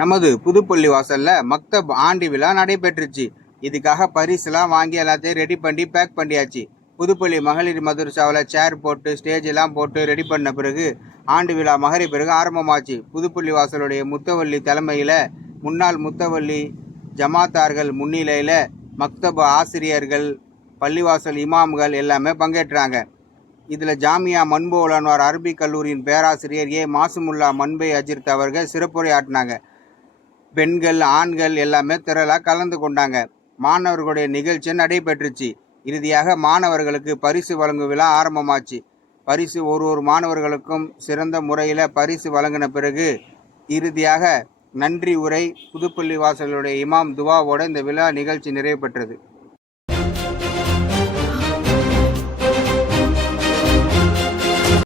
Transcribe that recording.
நமது புதுப்பள்ளி வாசல்ல மக்தப் ஆண்டு விழா நடைபெற்றுச்சு. இதுக்காக பரிசுலாம் வாங்கி எல்லாத்தையும் ரெடி பண்ணி பேக் பண்ணியாச்சு. புதுப்பள்ளி மகளிர் மதரசாவில் சேர் போட்டு ஸ்டேஜ் எல்லாம் போட்டு ரெடி பண்ண பிறகு ஆண்டு விழா மகரி பிறகு ஆரம்பமாச்சு. புதுப்பள்ளி வாசலுடைய முத்தவள்ளி தலைமையில முன்னாள் முத்தவள்ளி ஜமாத்தார்கள் முன்னிலையில மக்தப் ஆசிரியர்கள், பள்ளிவாசல் இமாம்கள் எல்லாமே பங்கேற்றாங்க. இதில் ஜாமியா மன்புல் அன்வார் அரபிக் கல்லூரியின் பேராசிரியர் ஏ மாசுமுல்லா மன்பை அஜிர்த் அவர்கள் சிறப்புரையாற்றினாங்க. பெண்கள், ஆண்கள் எல்லாமே திரளாக கலந்து கொண்டாங்க. மாணவர்களுடைய நிகழ்ச்சி நடைபெற்றுச்சு. இறுதியாக மாணவர்களுக்கு பரிசு வழங்கும் விழா ஆரம்பமாச்சு. பரிசு ஒரு மாணவர்களுக்கும் சிறந்த முறையில் பரிசு வழங்கின பிறகு இறுதியாக நன்றி உரை புதுப்பள்ளி வாசலுடைய இமாம் துவாவோட இந்த விழா நிகழ்ச்சி நிறைவு பெற்றது.